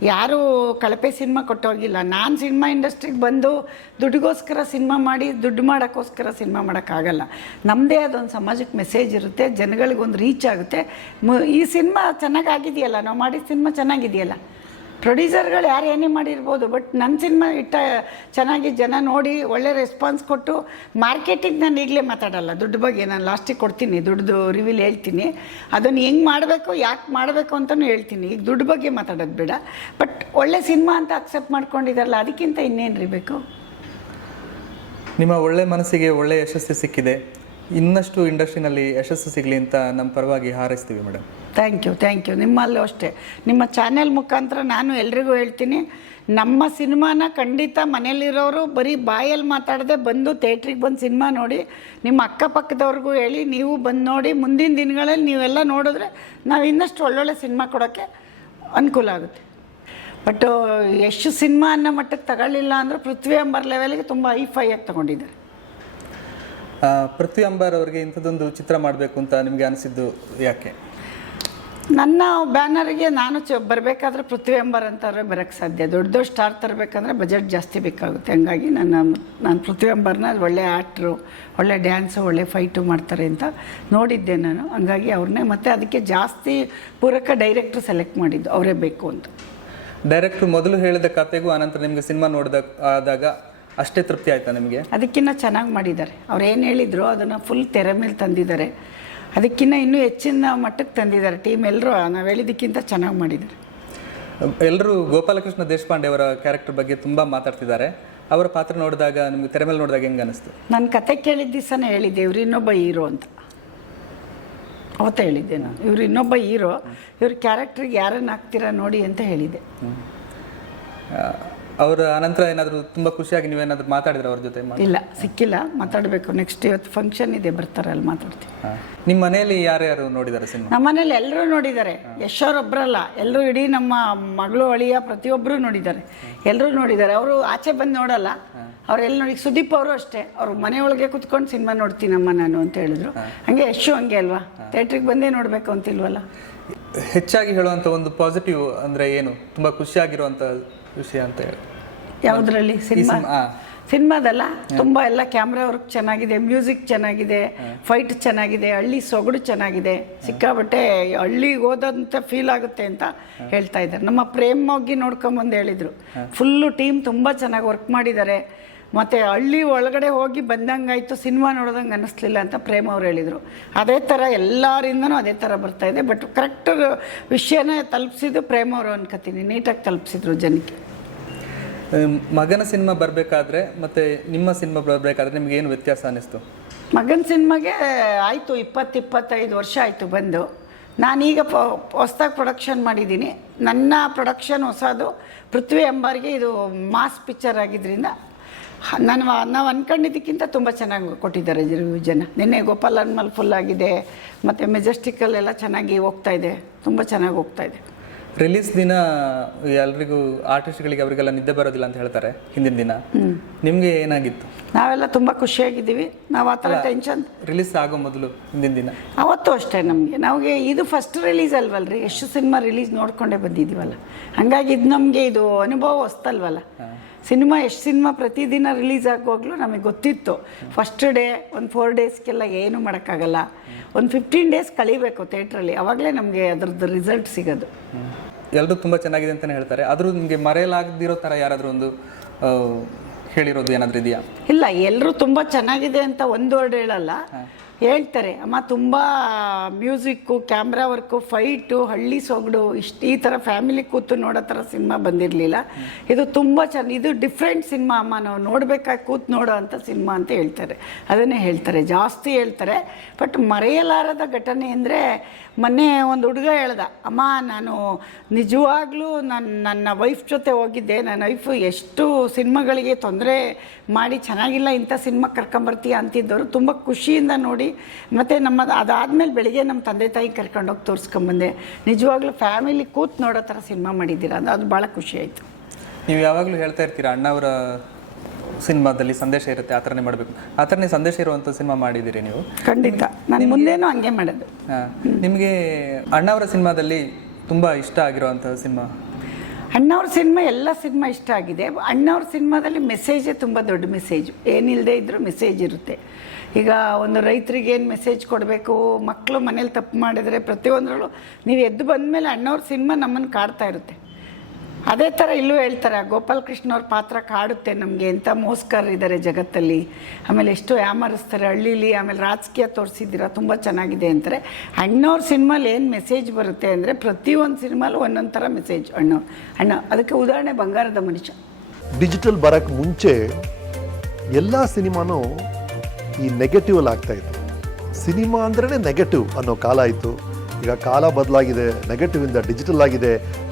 ಯಾರೂ ಕಳಪೆ ಸಿನಿಮಾ ಕೊಟ್ಟೋಗಿಲ್ಲ. ನಾನು ಸಿನಿಮಾ ಇಂಡಸ್ಟ್ರಿಗೆ ಬಂದು ದುಡ್ಡಿಗೋಸ್ಕರ ಸಿನಿಮಾ ಮಾಡಿ, ದುಡ್ಡು ಮಾಡೋಕ್ಕೋಸ್ಕರ ಸಿನಿಮಾ ಮಾಡೋಕ್ಕಾಗಲ್ಲ. ನಮ್ಮದೇ ಅದೊಂದು ಸಮಾಜಕ್ಕೆ ಮೆಸೇಜ್ ಇರುತ್ತೆ, ಜನಗಳಿಗೊಂದು ರೀಚ್ ಆಗುತ್ತೆ. ಈ ಸಿನಿಮಾ ಚೆನ್ನಾಗಾಗಿದೆಯಲ್ಲ ನಾವು ಮಾಡಿದ ಸಿನಿಮಾ ಚೆನ್ನಾಗಿದೆಯಲ್ಲ? ಪ್ರೊಡ್ಯೂಸರ್ಗಳು ಯಾರು ಏನೇ ಮಾಡಿರ್ಬೋದು ಬಟ್ ನನ್ನ ಸಿನಿಮಾ ಇಟ್ಟ ಚೆನ್ನಾಗಿ ಜನ ನೋಡಿ ಒಳ್ಳೆ ರೆಸ್ಪಾನ್ಸ್ ಕೊಟ್ಟು ಮಾರ್ಕೆಟಿಂಗ್ ನಾನು ಈಗಲೇ ಮಾತಾಡಲ್ಲ, ದುಡ್ಡು ಬಗ್ಗೆ ನಾನು ಲಾಸ್ಟಿಗೆ ಕೊಡ್ತೀನಿ ದುಡ್ಡು ರಿವೀಲ್ ಹೇಳ್ತೀನಿ. ಅದನ್ನು ಹೆಂಗೆ ಮಾಡಬೇಕು, ಯಾಕೆ ಮಾಡಬೇಕು ಅಂತಲೂ ಹೇಳ್ತೀನಿ. ಈಗ ದುಡ್ಡು ಬಗ್ಗೆ ಮಾತಾಡೋದು ಬೇಡ ಬಟ್ ಒಳ್ಳೆ ಸಿನಿಮಾ ಅಂತ ಅಕ್ಸೆಪ್ಟ್ ಮಾಡ್ಕೊಂಡಿದ್ದಾರಲ್ಲ ಅದಕ್ಕಿಂತ ಇನ್ನೇನು ರೀ ಬೇಕು? ನಿಮ್ಮ ಒಳ್ಳೆ ಮನಸ್ಸಿಗೆ ಒಳ್ಳೆ ಯಶಸ್ಸು ಸಿಕ್ಕಿದೆ. ಇನ್ನಷ್ಟು ಇಂಡಸ್ಟ್ರಿನಲ್ಲಿ ಯಶಸ್ಸು ಸಿಗಲಿ ಅಂತ ನಮ್ಮ ಪರವಾಗಿ ಹಾರೈಸ್ತೀವಿ madam thank you thank you ನಿಮ್ಮಲ್ಲೂ ಅಷ್ಟೇ. ನಿಮ್ಮ ಚಾನೆಲ್ ಮುಖಾಂತರ ನಾನು ಎಲ್ರಿಗೂ ಹೇಳ್ತೀನಿ, ನಮ್ಮ ಸಿನಿಮಾನ ಖಂಡಿತ ಮನೇಲಿರೋರು ಬರೀ ಬಾಯಲ್ಲಿ ಮಾತಾಡದೆ ಬಂದು ಥಿಯೇಟ್ರಿಗೆ ಬಂದು ಸಿನಿಮಾ ನೋಡಿ, ನಿಮ್ಮ ಅಕ್ಕಪಕ್ಕದವ್ರಿಗೂ ಹೇಳಿ, ನೀವು ಬಂದು ನೋಡಿ, ಮುಂದಿನ ದಿನಗಳಲ್ಲಿ ನೀವೆಲ್ಲ ನೋಡಿದ್ರೆ ನಾವು ಇನ್ನಷ್ಟು ಒಳ್ಳೊಳ್ಳೆ ಸಿನಿಮಾ ಕೊಡೋಕ್ಕೆ ಅನುಕೂಲ ಆಗುತ್ತೆ. ಬಟ್ ಎಷ್ಟು ಸಿನಿಮಾ ಅನ್ನೋ ಮಟ್ಟಕ್ಕೆ ತಗೊಳ್ಳಿಲ್ಲ ಅಂದರೆ ಪೃಥ್ವಿ ಅಂಬರ್ ಲೆವೆಲ್ಗೆ ತುಂಬ ಫೈ ಆಗಿ ತಗೊಂಡಿದ್ದಾರೆ. ಪೃಥ್ವಿ ಅಂಬಾರ್ ಅವರಿಗೆ ಇಂಥದ್ದೊಂದು ಚಿತ್ರ ಮಾಡಬೇಕು ಅಂತ ನಿಮಗೆ ಅನಿಸಿದ್ದು ಯಾಕೆ? ನನ್ನ ಬ್ಯಾನರ್ಗೆ ನಾನು ಚ ಬರಬೇಕಾದ್ರೆ ಪೃಥ್ವಿ ಅಂಬರ್ ಅಂತಾರೆ ಬರೋಕ್ಕೆ ಸಾಧ್ಯ. ದೊಡ್ಡ ದೊಡ್ಡ ಸ್ಟಾರ್ ತರಬೇಕಂದ್ರೆ ಬಜೆಟ್ ಜಾಸ್ತಿ ಬೇಕಾಗುತ್ತೆ. ಹಂಗಾಗಿ ನನ್ನ ನಾನು ಪೃಥ್ವಿ ಅಂಬಾರ್ನ ಒಳ್ಳೆ ಆ್ಯಕ್ಟ್ರು ಒಳ್ಳೆ ಡ್ಯಾನ್ಸು ಒಳ್ಳೆ ಫೈಟು ಮಾಡ್ತಾರೆ ಅಂತ ನೋಡಿದ್ದೆ ನಾನು. ಹಂಗಾಗಿ ಅವ್ರನ್ನೇ ಮತ್ತು ಅದಕ್ಕೆ ಜಾಸ್ತಿ ಪೂರಕ ಡೈರೆಕ್ಟ್ರು ಸೆಲೆಕ್ಟ್ ಮಾಡಿದ್ದು. ಅವರೇ ಬೇಕು ಅಂತ. ಡೈರೆಕ್ಟ್ರು ಮೊದಲು ಹೇಳಿದ ಕತೆಗೂ ಆನಂತರ ನಿಮಗೆ ಸಿನಿಮಾ ನೋಡಿದ ಆದಾಗ ಅಷ್ಟೇ ತೃಪ್ತಿ ಆಯ್ತಾ ನಿಮಗೆ? ಅದಕ್ಕಿಂತ ಚೆನ್ನಾಗಿ ಮಾಡಿದ್ದಾರೆ. ಅವ್ರು ಏನು ಹೇಳಿದ್ರು ಅದನ್ನು ಫುಲ್ ತೆರೆ ಮೇಲೆ ತಂದಿದ್ದಾರೆ. ಅದಕ್ಕಿಂತ ಇನ್ನೂ ಹೆಚ್ಚಿನ ಮಟ್ಟಕ್ಕೆ ತಂದಿದ್ದಾರೆ. ಟೀಮ್ ಎಲ್ಲರೂ ನಾವು ಹೇಳಿದ್ದಕ್ಕಿಂತ ಚೆನ್ನಾಗಿ ಮಾಡಿದ್ದಾರೆ. ಎಲ್ಲರೂ ಗೋಪಾಲಕೃಷ್ಣ ದೇಶಪಾಂಡೆ ಅವರ ಕ್ಯಾರೆಕ್ಟರ್ ಬಗ್ಗೆ ತುಂಬ ಮಾತಾಡ್ತಿದ್ದಾರೆ. ಅವರ ಪಾತ್ರ ನೋಡಿದಾಗ ನಿಮಗೆ ತೆರೆ ಮೇಲೆ ನೋಡಿದಾಗ ಹೆಂಗೆ ಅನಿಸ್ತು? ನಾನು ಕತೆ ಕೇಳಿದ ದಿವಸನೇ ಹೇಳಿದ್ದೆ ಇವ್ರು ಇನ್ನೊಬ್ಬ ಹೀರೋ ಅಂತ. ಅವತ್ತ ಹೇಳಿದ್ದೆ ನಾನು. ಇವ್ರು ಇನ್ನೊಬ್ಬ ಹೀರೋ ಇವ್ರ ಕ್ಯಾರೆಕ್ಟ್ರಿಗೆ ಯಾರನ್ನು ಹಾಕ್ತೀರಾ ನೋಡಿ ಅಂತ ಹೇಳಿದ್ದೆ. ಅವರ ಅನಂತರ ಏನಾದರೂ ತುಂಬ ಖುಷಿಯಾಗಿ ನೀವೇನಾದರೂ ಮಾತಾಡಿದ್ರೆ ಅವ್ರ ಜೊತೆ ಇಲ್ಲ ಸಿಕ್ಕಿಲ್ಲ. ಮಾತಾಡಬೇಕು. ನೆಕ್ಸ್ಟ್ ಇವತ್ತು ಫಂಕ್ಷನ್ ಇದೆ ಬರ್ತಾರೆ ಅಲ್ಲಿ ಮಾತಾಡ್ತೀವಿ. ನಿಮ್ಮ ಮನೆಯಲ್ಲಿ ಯಾರ್ಯಾರು ನೋಡಿದ್ದಾರೆ ಸಿನಿಮಾ? ನಮ್ಮ ಮನೇಲಿ ಎಲ್ಲರೂ ನೋಡಿದ್ದಾರೆ. ಯಶೋರೊಬ್ಬರಲ್ಲ ಎಲ್ಲರೂ ಇಡೀ ನಮ್ಮ ಮಗಳು ಅಳಿಯ ಪ್ರತಿಯೊಬ್ಬರು ನೋಡಿದ್ದಾರೆ. ಎಲ್ಲರೂ ನೋಡಿದ್ದಾರೆ. ಅವರು ಆಚೆ ಬಂದು ನೋಡಲ್ಲ. ಅವ್ರೆಲ್ಲ ನೋಡಿ ಸುದೀಪ್ ಅವರು ಅಷ್ಟೇ. ಅವ್ರು ಮನೆಯೊಳಗೆ ಕುತ್ಕೊಂಡು ಸಿನಿಮಾ ನೋಡ್ತೀನಮ್ಮ ನಾನು ಅಂತ ಹೇಳಿದ್ರು. ಹಂಗೆ ಯಶು ಹಂಗೆ ಅಲ್ವಾ? ಥಿಯೇಟ್ರಿಗೆ ಬಂದೇ ನೋಡಬೇಕು ಅಂತಿಲ್ವಲ್ಲ? ಹೆಚ್ಚಾಗಿ ಹೇಳುವಂಥ ಒಂದು ಪಾಸಿಟಿವ್ ಅಂದರೆ ಏನು? ತುಂಬ ಖುಷಿಯಾಗಿರುವಂಥ ವಿಷಯ ಅಂತ ಹೇಳಿ. ಯಾವುದ್ರಲ್ಲಿ? ಸಿನಿಮಾ. ಸಿನಿಮಾದಲ್ಲ? ತುಂಬ ಎಲ್ಲ ಕ್ಯಾಮ್ರಾ ವರ್ಕ್ ಚೆನ್ನಾಗಿದೆ ಮ್ಯೂಸಿಕ್ ಚೆನ್ನಾಗಿದೆ ಫೈಟ್ ಚೆನ್ನಾಗಿದೆ ಹಳ್ಳಿ ಸೊಗಡು ಚೆನ್ನಾಗಿದೆ. ಸಿಕ್ಕಾಬಟ್ಟೆ ಹಳ್ಳಿಗೆ ಹೋದಂತ ಫೀಲ್ ಆಗುತ್ತೆ ಅಂತ ಹೇಳ್ತಾ ಇದ್ದಾರೆ. ನಮ್ಮ ಪ್ರೇಮ್ ಹೋಗಿ ನೋಡ್ಕೊಂಬಂದು ಹೇಳಿದರು. ಫುಲ್ಲು ಟೀಮ್ ತುಂಬ ಚೆನ್ನಾಗಿ ವರ್ಕ್ ಮಾಡಿದ್ದಾರೆ. ಮತ್ತು ಹಳ್ಳಿ ಒಳಗಡೆ ಹೋಗಿ ಬಂದಂಗಾಯ್ತು ಸಿನಿಮಾ ನೋಡ್ದಂಗೆ ಅನ್ನಿಸ್ಲಿಲ್ಲ ಅಂತ ಪ್ರೇಮ್ ಅವ್ರು ಹೇಳಿದರು. ಅದೇ ಥರ ಎಲ್ಲರಿಂದನೂ ಅದೇ ಥರ ಬರ್ತಾ ಇದೆ. ಬಟ್ ಕರೆಕ್ಟ್ ವಿಷಯನೇ ತಲುಪಿಸಿದ್ದು ಪ್ರೇಮ್ ಅವರು ಅನ್ಕೋತೀನಿ ನೀಟಾಗಿ ತಲುಪಿಸಿದ್ರು ಜನಕ್ಕೆ. ಮಗನ ಸಿನಿಮಾ ಬರಬೇಕಾದ್ರೆ ಮತ್ತೆ ನಿಮ್ಮ ಸಿನಿಮಾ ಬರಬೇಕಾದ್ರೆ ನಿಮ್ಗೆ ಏನು ವ್ಯತ್ಯಾಸ ಅನ್ನಿಸ್ತು? ಮಗನ ಸಿನಿಮಾಗೆ ಆಯಿತು, ಇಪ್ಪತ್ತು ಇಪ್ಪತ್ತೈದು ವರ್ಷ ಆಯಿತು ಬಂದು. ನಾನೀಗ ಪ, ಹೊಸ್ದಾಗಿ ಪ್ರೊಡಕ್ಷನ್ ಮಾಡಿದ್ದೀನಿ. ನನ್ನ ಪ್ರೊಡಕ್ಷನ್ ಹೊಸದು ಪೃಥ್ವಿ ಅಂಬಾರಿಗೆ ಇದು ಮಾಸ್ ಪಿಕ್ಚರ್ ಆಗಿದ್ದರಿಂದ ನಾನು ನಾವು ಅನ್ಕೊಂಡಿದ್ದಕ್ಕಿಂತ ತುಂಬ ಚೆನ್ನಾಗಿ ಕೊಟ್ಟಿದ್ದಾರೆ ಜನ ನಿನ್ನೆ ಗೋಪಾಲ್ ಅನ್ಮಲ್ ಫುಲ್ ಆಗಿದೆ, ಮತ್ತು ಮೆಜೆಸ್ಟಿಕಲ್ಲೆಲ್ಲ ಚೆನ್ನಾಗಿ ಹೋಗ್ತಾ ಇದೆ, ತುಂಬ ಚೆನ್ನಾಗಿ ಹೋಗ್ತಾ ಇದೆ. ರಿಲೀಸ್ ದಿನ ಎಲ್ರಿಗೂ ಆರ್ಟಿಸ್ಟ್ಗಳಿಗೆ ಅವರಿಗೆಲ್ಲ ನಿದ್ದೆ ಬರೋದಿಲ್ಲ ಅಂತ ಹೇಳ್ತಾರೆ ಹಿಂದಿನ ದಿನ. ನಿಮಗೆ ಏನಾಗಿತ್ತು? ನಾವೆಲ್ಲ ತುಂಬ ಖುಷಿಯಾಗಿದ್ದೀವಿ. ನಾವು ಆ ಥರ ಟೆನ್ಷನ್ ರಿಲೀಸ್ ಆಗೋ ಮೊದಲು ಹಿಂದಿನ ದಿನ. ಅವತ್ತು ಅಷ್ಟೇ ನಮಗೆ. ನಮಗೆ ಇದು ಫಸ್ಟ್ ರಿಲೀಸ್ ಅಲ್ವಲ್ರಿ? ಎಷ್ಟು ಸಿನಿಮಾ ರಿಲೀಸ್ ನೋಡ್ಕೊಂಡೇ ಬಂದಿದ್ದೀವಲ್ಲ. ಹಂಗಾಗಿ ಇದು ನಮಗೆ ಇದು ಅನುಭವ ಹೊಸ್ತಲ್ವಲ್ಲ? ಸಿನಿಮಾ ಎಷ್ಟು ಸಿನಿಮಾ ಪ್ರತಿದಿನ ರಿಲೀಸ್ ಆಗುವಾಗಲೂ ನಮಗೆ ಗೊತ್ತಿತ್ತು. ಫಸ್ಟ್ ಡೇ ಒಂದು ಫೋರ್ ಡೇಸ್ಗೆಲ್ಲ ಏನೂ ಮಾಡೋಕ್ಕಾಗಲ್ಲ. ಒಂದು ಫಿಫ್ಟೀನ್ ಡೇಸ್ ಕಳಿಬೇಕು ಥಿಯೇಟ್ರಲ್ಲಿ ಅವಾಗಲೇ ನಮಗೆ ಅದ್ರದ್ದು ರಿಸಲ್ಟ್ ಸಿಗೋದು. ಎಲ್ಲರೂ ತುಂಬ ಚೆನ್ನಾಗಿದೆ ಅಂತಲೇ ಹೇಳ್ತಾರೆ. ಆದರೂ ನಿಮಗೆ ಮರೆಯಲಾಗದಿರೋ ಥರ ಯಾರಾದರೂ ಒಂದು ಹೇಳಿರೋದು ಏನಾದರೂ ಇದೆಯಾ? ಇಲ್ಲ ಎಲ್ಲರೂ ತುಂಬ ಚೆನ್ನಾಗಿದೆ ಅಂತ ಒಂದು ವರ್ಡ್ ಹೇಳಲ್ಲ. ಹೇಳ್ತಾರೆ, ಅಮ್ಮ, ತುಂಬ ಮ್ಯೂಸಿಕ್ಕು, ಕ್ಯಾಮ್ರಾ ವರ್ಕು, ಫೈಟು, ಹಳ್ಳಿ ಸೊಗಡು, ಇಷ್ಟು ಈ ಥರ ಫ್ಯಾಮಿಲಿ ಕೂತು ನೋಡೋ ಥರ ಸಿನಿಮಾ ಬಂದಿರಲಿಲ್ಲ. ಇದು ತುಂಬ ಚೆನ್ನ ಇದು ಡಿಫ್ರೆಂಟ್ ಸಿನಿಮಾ, ಅಮ್ಮ, ನಾವು ನೋಡಬೇಕಾಗಿ ಕೂತು ನೋಡೋ ಅಂಥ ಸಿನಿಮಾ ಅಂತ ಹೇಳ್ತಾರೆ. ಅದನ್ನೇ ಹೇಳ್ತಾರೆ, ಜಾಸ್ತಿ ಹೇಳ್ತಾರೆ. ಬಟ್ ಮರೆಯಲಾರದ ಘಟನೆ ಅಂದರೆ, ಮೊನ್ನೆ ಒಂದು ಹುಡುಗ ಹೇಳ್ದ, ಅಮ್ಮ, ನಾನು ನಿಜವಾಗ್ಲೂ ನನ್ನ ನನ್ನ ವೈಫ್ ಜೊತೆ ಹೋಗಿದ್ದೆ, ನನ್ನ ವೈಫು ಎಷ್ಟು ಸಿನಿಮಾಗಳಿಗೆ ತೊಂದರೆ ಮಾಡಿ, ಚೆನ್ನಾಗಿಲ್ಲ, ಇಂಥ ಸಿನಿಮಾ ಕರ್ಕೊಂಬರ್ತೀಯ? ಅಂತಿದ್ದವರು ತುಂಬ ಖುಷಿಯಿಂದ ನೋಡಿ ಮತ್ತು ನಮ್ಮ ಅದಾದಮೇಲೆ ಬೆಳಿಗ್ಗೆ ನಮ್ಮ ತಂದೆ ತಾಯಿ ಕರ್ಕೊಂಡೋಗಿ ತೋರಿಸ್ಕೊಂಬಂದೆ. ನಿಜವಾಗ್ಲೂ ಫ್ಯಾಮಿಲಿ ಕೂತ್ ನೋಡೋ ಥರ ಸಿನಿಮಾ ಮಾಡಿದ್ದೀರ? ಅದು ಅದು ಭಾಳ ಖುಷಿ ಆಯಿತು. ನೀವು ಯಾವಾಗಲೂ ಹೇಳ್ತಾ ಇರ್ತೀರಾ ಅಣ್ಣವರ ಸಿನಿಮಾದಲ್ಲಿ ಸಂದೇಶ ಇರುತ್ತೆ ಆ ಥರನೇ ಮಾಡಬೇಕು. ಆ ಥರನೇ ಸಂದೇಶ ಇರುವಂಥ ಸಿನಿಮಾ ಮಾಡಿದ್ದೀರಿ ನೀವು. ಖಂಡಿತ. ನಾನು ಮುಂದೇನೂ ಹಂಗೆ ಮಾಡೋದು. ನಿಮಗೆ ಅಣ್ಣವರ ಸಿನಿಮಾದಲ್ಲಿ ತುಂಬ ಇಷ್ಟ ಆಗಿರುವಂಥ ಸಿನಿಮಾ ಅಣ್ಣವ್ರ ಸಿನಿಮಾ ಎಲ್ಲ ಸಿನಿಮಾ ಇಷ್ಟ ಆಗಿದೆ. ಅಣ್ಣವ್ರ ಸಿನಿಮಾದಲ್ಲಿ ಮೆಸೇಜೇ ತುಂಬ ದೊಡ್ಡ ಮೆಸೇಜ್ ಏನಿಲ್ಲದೆ ಇದ್ರೂ ಮೆಸೇಜ್ ಇರುತ್ತೆ. ಈಗ ಒಂದು ರೈತರಿಗೆ ಏನು ಮೆಸೇಜ್ ಕೊಡಬೇಕು? ಮಕ್ಕಳು ಮನೇಲಿ ತಪ್ಪು ಮಾಡಿದರೆ ಪ್ರತಿಯೊಂದರಲ್ಲೂ ನೀವು ಎದ್ದು ಬಂದಮೇಲೆ ಅಣ್ಣವ್ರ ಸಿನಿಮಾ ನಮ್ಮನ್ನು ಕಾಡ್ತಾ ಇರುತ್ತೆ. ಅದೇ ಥರ ಇಲ್ಲೂ ಹೇಳ್ತಾರೆ ಗೋಪಾಲ್ ಕೃಷ್ಣ ಅವ್ರ ಪಾತ್ರ ಕಾಡುತ್ತೆ ನಮಗೆ ಎಂಥ ಮೋಸ್ಕರಿದ್ದಾರೆ ಜಗತ್ತಲ್ಲಿ. ಆಮೇಲೆ ಎಷ್ಟು ಯಾಮರಿಸ್ತಾರೆ, ಹಳ್ಳೀಲಿ ಆಮೇಲೆ ರಾಜಕೀಯ ತೋರಿಸಿದ್ದೀರ, ತುಂಬ ಚೆನ್ನಾಗಿದೆ ಅಂತಾರೆ. ಅಣ್ಣವ್ರ ಸಿನಿಮಾಲಿ ಏನು ಮೆಸೇಜ್ ಬರುತ್ತೆ ಅಂದರೆ ಪ್ರತಿಯೊಂದು ಸಿನಿಮಾಲು ಒಂದೊಂದು ಥರ ಮೆಸೇಜ್ ಅಣ್ಣ ಅಣ್ಣ, ಅದಕ್ಕೆ ಉದಾಹರಣೆ ಬಂಗಾರದ ಮನುಷ್ಯ. ಡಿಜಿಟಲ್ ಬರೋಕ್ಕೆ ಮುಂಚೆ ಎಲ್ಲ ಸಿನಿಮಾನೂ ಈ ಆಗ್ತಾ ಇತ್ತು. ಸಿನಿಮಾ ಅಂದ್ರೇ ನೆಗೆಟಿವ್ ಅನ್ನೋ ಕಾಲ ಇತ್ತು. ಈಗ ಕಾಲ ಬದಲಾಗಿದೆ ನೆಗೆಟಿವ್ ಇಂದ ಡಿಜಿಟಲ್ ಆಗಿದೆ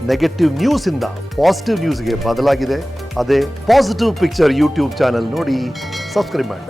ನೆಗೆಟಿವ್ ನ್ಯೂಸ್ ಇಂದ ಪಾಸಿಟಿವ್ ನ್ಯೂಸ್ಗೆ ಬದಲಾಗಿದೆ. ಅದೇ ಪಾಸಿಟಿವ್ ಪಿಕ್ಚರ್ ಯೂಟ್ಯೂಬ್ ಚಾನೆಲ್ ನೋಡಿ ಸಬ್ಸ್ಕ್ರೈಬ್ ಮಾಡಿ.